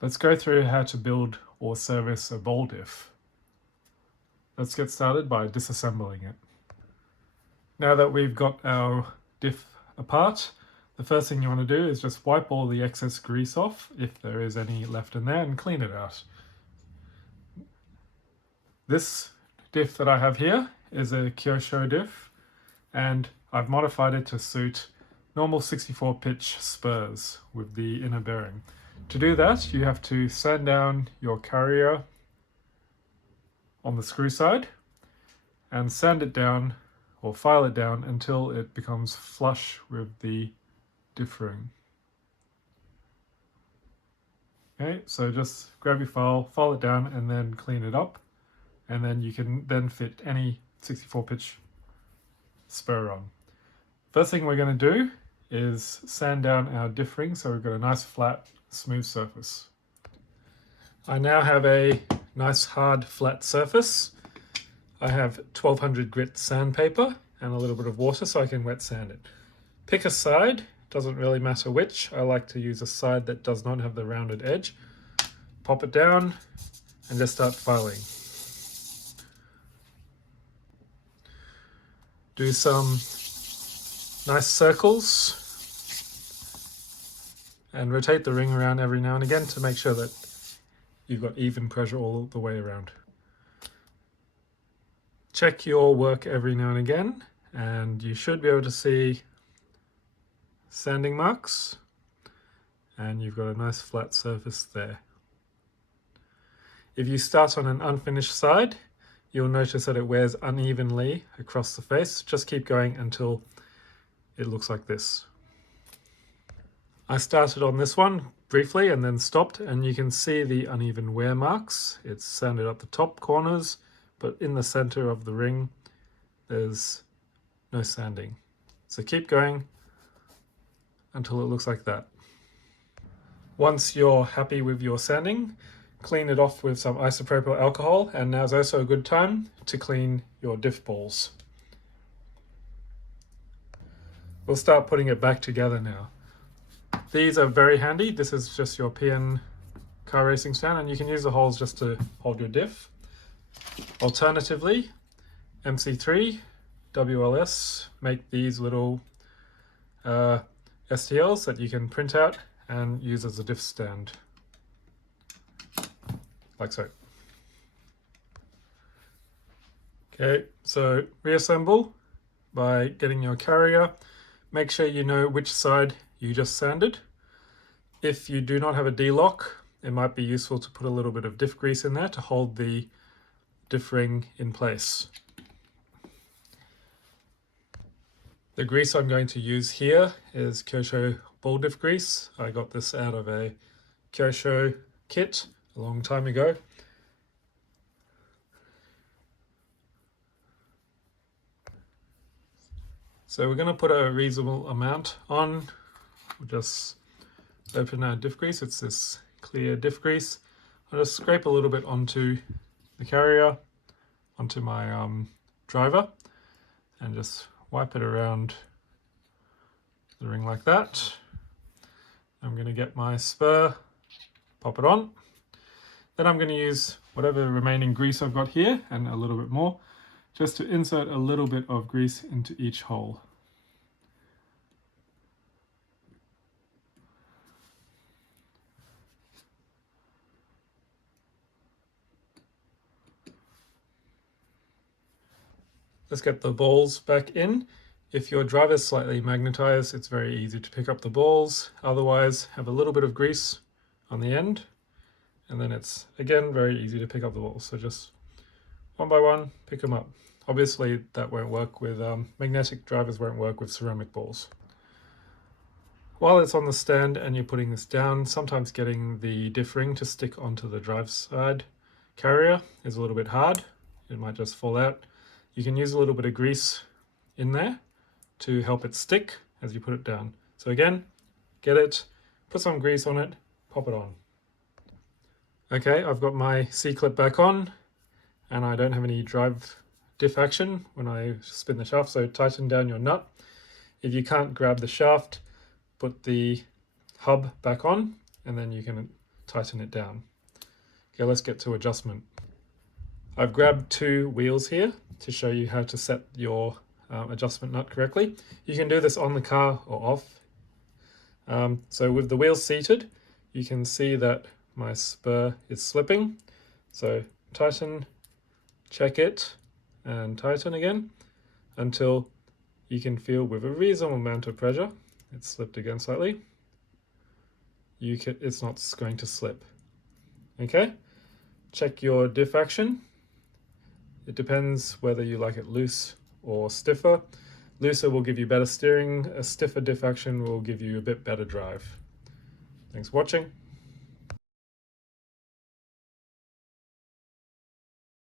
Let's go through how to build or service a ball diff. Let's get started by disassembling it. Now that we've got our diff apart, the first thing you want to do is just wipe all the excess grease off, if there is any left in there, and clean it out. This diff that I have here is a Kyosho diff, and I've modified it to suit normal 64 pitch spurs with the inner bearing. To do that, you have to sand down your carrier on the screw side and sand it down or file it down until it becomes flush with the diff ring. Okay, so just grab your file it down and then clean it up, and then you can then fit any 64 pitch spur on. First thing we're going to do is sand down our diff ring so we've got a nice flat smooth surface. I now have a nice hard flat surface. I have 1200 grit sandpaper and a little bit of water so I can wet sand it. Pick a side, doesn't really matter which. I like to use a side that does not have the rounded edge. Pop it down and just start filing. Do some nice circles and rotate the ring around every now and again to make sure that you've got even pressure all the way around. Check your work every now and again, and you should be able to see sanding marks, and you've got a nice flat surface there. If you start on an unfinished side, you'll notice that it wears unevenly across the face. Just keep going until it looks like this. I started on this one briefly and then stopped, and you can see the uneven wear marks. It's sanded up the top corners, but in the center of the ring there's no sanding. So keep going until it looks like that. Once you're happy with your sanding, clean it off with some isopropyl alcohol, and now's also a good time to clean your diff balls. We'll start putting it back together now. These are very handy. This is just your PN car racing stand, and you can use the holes just to hold your diff. Alternatively, MC3, WLS make these little STLs that you can print out and use as a diff stand, like so. Okay, so reassemble by getting your carrier. Make sure you know which side you just sanded. If you do not have a D-lock, it might be useful to put a little bit of diff grease in there to hold the diff ring in place. The grease I'm going to use here is Kyosho Ball Diff grease. I got this out of a Kyosho kit a long time ago. So we're going to put a reasonable amount on. We'll just open our diff grease. It's this clear diff grease. I'll just scrape a little bit onto the carrier, onto my driver, and just wipe it around the ring like that. I'm going to get my spur, pop it on. Then I'm going to use whatever remaining grease I've got here and a little bit more, just to insert a little bit of grease into each hole. Let's get the balls back in. If your driver is slightly magnetized, it's very easy to pick up the balls. Otherwise, have a little bit of grease on the end, and then it's, again, very easy to pick up the balls. So just one by one, pick them up. Obviously, that won't work with, magnetic drivers won't work with ceramic balls. While it's on the stand and you're putting this down, sometimes getting the diff ring to stick onto the drive side carrier is a little bit hard. It might just fall out. You can use a little bit of grease in there to help it stick as you put it down. So again, get it, put some grease on it, pop it on. Okay, I've got my C-clip back on, and I don't have any drive diff action when I spin the shaft, so tighten down your nut. If you can't grab the shaft, put the hub back on, and then you can tighten it down. Okay, let's get to adjustment. I've grabbed 2 wheels here to show you how to set your adjustment nut correctly. You can do this on the car or off. So with the wheels seated, you can see that my spur is slipping. So tighten, check it, and tighten again until you can feel with a reasonable amount of pressure, it's slipped again slightly, it's not going to slip. Okay, check your diff action. It depends whether you like it loose or stiffer. Looser will give you better steering, a stiffer diff action will give you a bit better drive. Thanks for watching.